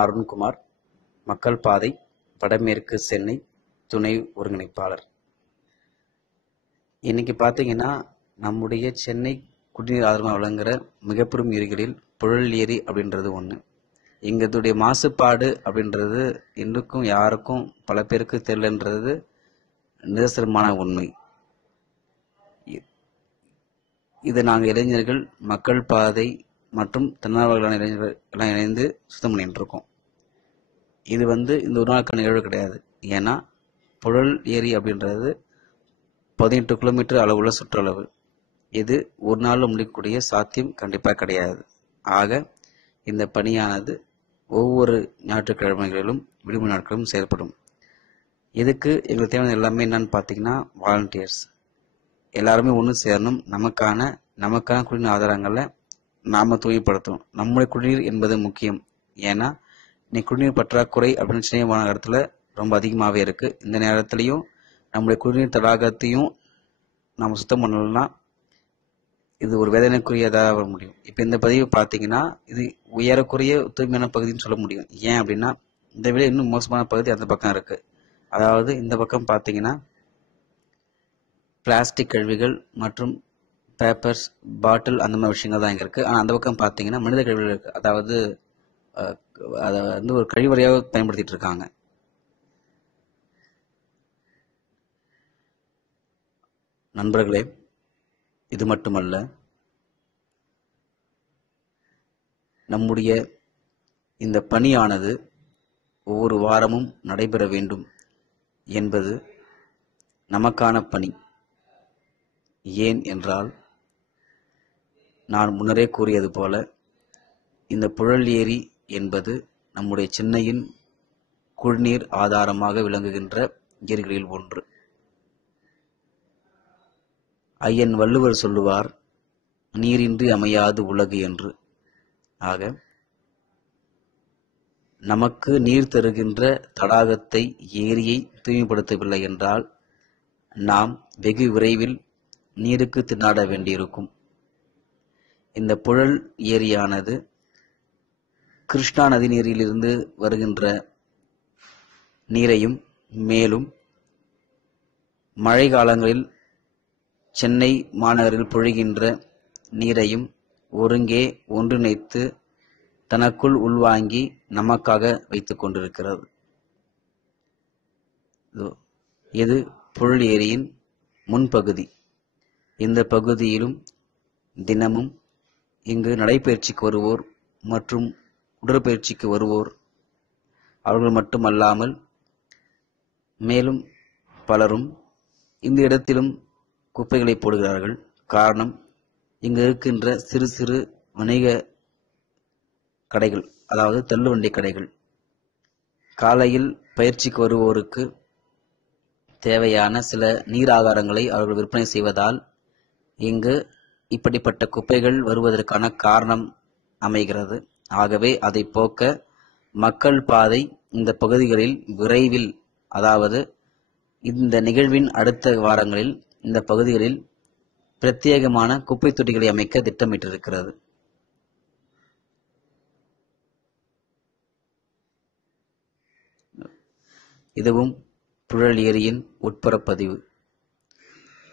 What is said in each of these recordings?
அருண்குமார், மக்கள் பாதை, வடமேற்கு சென்னை துணை ஒருங்கிணைப்பாளர். இன்னைக்கு பார்த்தீங்கன்னா, நம்முடைய சென்னை குடிநீர் ஆதாரமாக விளங்குற மிகப்பெரும் ஏரிகளில் புழல் ஏரி அப்படின்றது ஒன்று. இங்கத்துடைய மாசுபாடு அப்படின்றது இன்னுக்கும் யாருக்கும் பல பேருக்கு தெரியலன்றது நிதர்சனமான உண்மை. இதை நாங்கள் இளைஞர்கள், மக்கள் பாதை மற்றும் தன்னார்வலர்களான இளைஞர்கள் எல்லாம் இணைந்து சுத்தம் பண்ணிட்டு இருக்கோம். இது இந்த ஒரு நாளுக்கான நிகழ்வு கிடையாது. ஏன்னா புழல் ஏரி அப்படின்றது 18 கிலோமீட்டர் அளவுள்ள சுற்றளவு. இது ஒரு நாளில் முடிக்கக்கூடிய சாத்தியம் கண்டிப்பாக கிடையாது. ஆக இந்த பணியானது ஒவ்வொரு ஞாயிற்றுக்கிழமைகளிலும் விடுமுறை நாட்களும் செயல்படும். இதுக்கு எங்களுக்கு தேவையான எல்லாமே என்னன்னு பார்த்தீங்கன்னா, வாலண்டியர்ஸ் எல்லாருமே ஒன்று சேரணும். நமக்கான குடிநீர் ஆதாரங்களை நாம தூய்மைப்படுத்தணும். நம்முடைய குடிநீர் என்பது முக்கியம். ஏன்னா இன்னைக்கு குடிநீர் பற்றாக்குறை அப்படின்னு சென்னை மாநகரத்தில் ரொம்ப அதிகமாகவே இருக்கு. இந்த நேரத்திலையும் நம்முடைய குடிநீர் தடாகத்தையும் நாம் சுத்தம் பண்ணலாம். இது ஒரு வேதனைக்குரியதாக வர முடியும். இப்போ இந்த பதிவு பார்த்தீங்கன்னா, இது உயரக்குரிய தூய்மையான பகுதின்னு சொல்ல முடியும். ஏன் அப்படின்னா, இந்த விட இன்னும் மோசமான பகுதி அந்த பக்கம் இருக்கு. அதாவது இந்த பக்கம் பார்த்தீங்கன்னா, பிளாஸ்டிக் கழிவுகள் மற்றும் பேப்பர்ஸ், பாட்டில் அந்த மாதிரி விஷயங்கள் தான் இங்கே இருக்குது. ஆனால் அந்த பக்கம் பார்த்தீங்கன்னா மனித கழிவுகள் இருக்குது. அதாவது அதை ஒரு கழிவறையாக பயன்படுத்திட்டு இருக்காங்க. நண்பர்களே, இது மட்டுமல்ல, நம்முடைய இந்த பணியானது ஒவ்வொரு வாரமும் நடைபெற வேண்டும் என்பது நமக்கான பணி. ஏன் என்றால், நான் முன்னரே கூறியது போல, இந்த புழல் ஏரி என்பது நம்முடைய சென்னையின் குடிநீர் ஆதாரமாக விளங்குகின்ற ஏரிகளில் ஒன்று. ஐயன் வள்ளுவர் சொல்லுவார், நீரின்றி அமையாது உலகு என்று. ஆக நமக்கு நீர் தருகின்ற தடாகத்தை, ஏரியை தூய்மைப்படுத்தவில்லை என்றால் நாம் வெகு விரைவில் நீருக்கு திண்டாட வேண்டியிருக்கும். இந்த புழல் ஏரியானது கிருஷ்ணா நதி நீரிலிருந்து வருகின்ற நீரையும், மேலும் மழை காலங்களில் சென்னை மாநகரில் பொழிகின்ற நீரையும் ஒருங்கே ஒன்றிணைத்து தனக்குள் உள்வாங்கி நமக்காக வைத்துக் கொண்டிருக்கிறது. இது புழல் ஏரியின் முன்பகுதி. இந்த பகுதியிலும் தினமும் இங்கு நடைபயிற்சிக்கு வருவோர் மற்றும் உடற்பயிற்சிக்கு வருவோர் அவர்கள் மட்டுமல்லாமல் மேலும் பலரும் இந்த இடத்திலும் குப்பைகளை போடுகிறார்கள். காரணம், இங்கு இருக்கின்ற சிறு சிறு வணிக கடைகள், அதாவது தள்ளுவண்டி கடைகள், காலையில் பயிற்சிக்கு வருவோருக்கு தேவையான சில நீர் ஆகாரங்களை அவர்கள் விற்பனை செய்வதால் இங்கு இப்படிப்பட்ட குப்பைகள் வருவதற்கான காரணம் அமைகிறது. ஆகவே அதை போக்க மக்கள் பாதை இந்த பகுதிகளில் விரைவில், அதாவது இந்த நிகழ்வின் அடுத்த வாரங்களில் இந்த பகுதிகளில் பிரத்யேகமான குப்பை தொட்டிகளை அமைக்க திட்டமிட்டிருக்கிறது. இதுவும் புழல் ஏரியின் உட்புற பதிவு.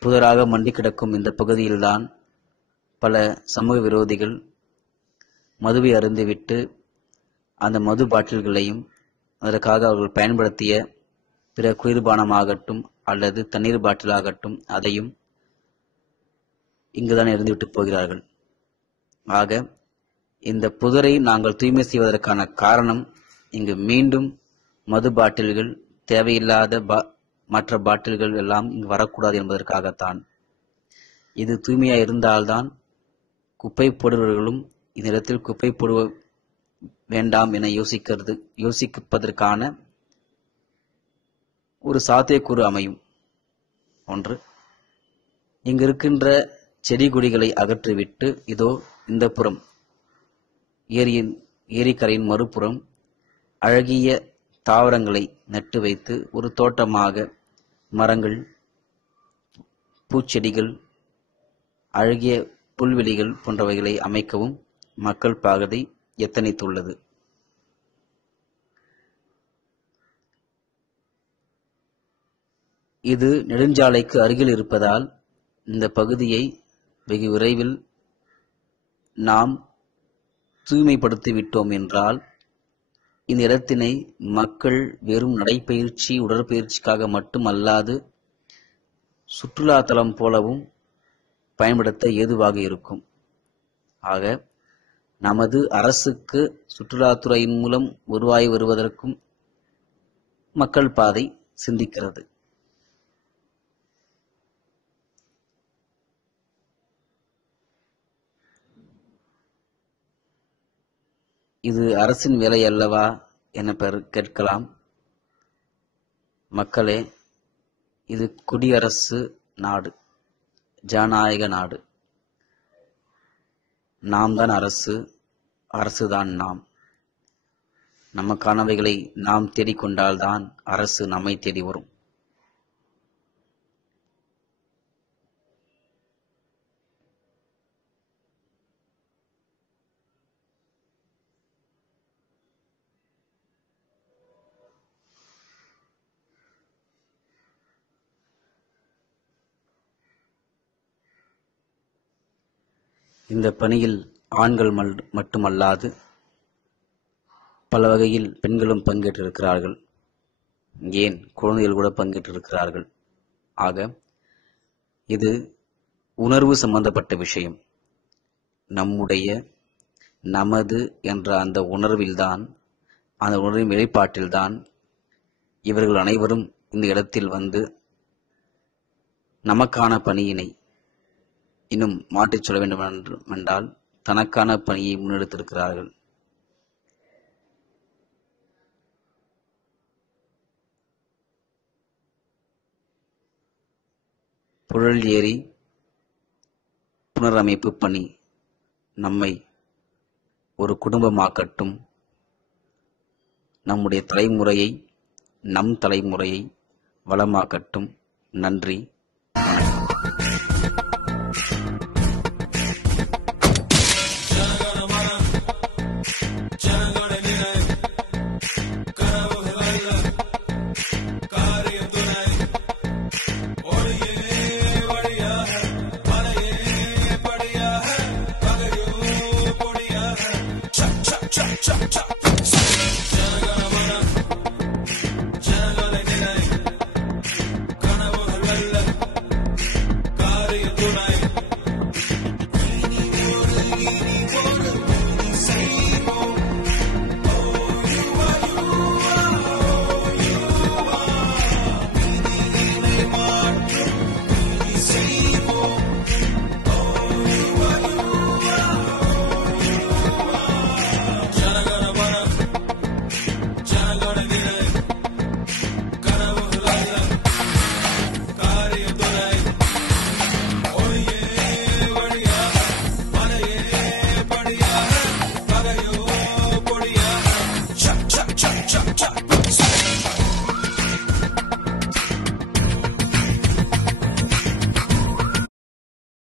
புதராக மண்டி கிடக்கும் இந்த பகுதியில்தான் பல சமூக விரோதிகள் மதுவை அருந்திவிட்டு அந்த மது பாட்டில்களையும் அதற்காக அவர்கள் பயன்படுத்திய பிற குளிர்பானமாகட்டும் அல்லது தண்ணீர் பாட்டிலாகட்டும் அதையும் இங்குதான் எறிந்துவிட்டு போகிறார்கள். ஆக இந்த புதரை நாங்கள் தூய்மை செய்வதற்கான காரணம், இங்கு மீண்டும் மது பாட்டில்கள், தேவையில்லாத மற்ற பாட்டில்கள் எல்லாம் இங்கு வரக்கூடாது என்பதற்காகத்தான். இது தூய்மையாக இருந்தால்தான் குப்பை போடுபவர்களும் இந்த இடத்தில் குப்பை போடுவ வேண்டாம் என யோசிப்பதற்கான ஒரு சாத்தியக்கூறு அமையும். ஒன்று, இங்கு இருக்கின்ற செடி கொடிகளை அகற்றிவிட்டு இதோ இந்த புறம் ஏரிக்கரையின் மறுபுறம் அழகிய தாவரங்களை நட்டு வைத்து ஒரு தோட்டமாக மரங்கள், பூச்செடிகள், அழகிய புல்வெளிகள் போன்றவைகளை அமைக்கவும் மக்கள் பாதை எத்தனித்துள்ளது. இது நெடுஞ்சாலைக்கு அருகில் இருப்பதால் இந்த பகுதியை வெகு விரைவில் நாம் தூய்மைப்படுத்தி விட்டோம் என்றால் இந்த இடத்தினை மக்கள் வெறும் நடைப்பயிற்சி உடற்பயிற்சிக்காக மட்டுமல்லாது சுற்றுலா தலம் போலவும் பயன்படுத்த ஏதுவாக இருக்கும். ஆக நமது அரசுக்கு சுற்றுலாத்துறையின் மூலம் வருவாய் வருவதற்கும் மக்கள் பாதை சிந்திக்கிறது. இது அரசின் வேலை அல்லவா என கேட்கலாம். மக்களே, இது குடியரசு நாடு, ஜனநாயக நாடு. நாம் தான் அரசு, அரசுதான் நாம். நமக்கானவைகளை நாம் தேடிக்கொண்டால்தான் அரசு நம்மை தேடி வரும். இந்த பணியில் ஆண்கள் மட்டுமல்லாது பல வகையில் பெண்களும் பங்கேற்றிருக்கிறார்கள். ஏன் குழந்தைகள் கூட பங்கேற்றிருக்கிறார்கள். ஆக இது உணர்வு சம்பந்தப்பட்ட விஷயம். நம்முடைய நமது என்ற அந்த உணர்வில்தான், அந்த உணர்வின் வெளிப்பாட்டில்தான் இவர்கள் அனைவரும் இந்த இடத்தில் வந்து நமக்கான பணியினை இன்னும் மாற்றிச் சொல்ல வேண்டும் என்றால் தனக்கான பணியை முன்னெடுத்திருக்கிறார்கள். புழல் ஏரி புனரமைப்பு பணி நம்மை ஒரு குடும்பமாக்கட்டும். நம்முடைய தலைமுறையை, நம் தலைமுறையை வளமாக்கட்டும். நன்றி.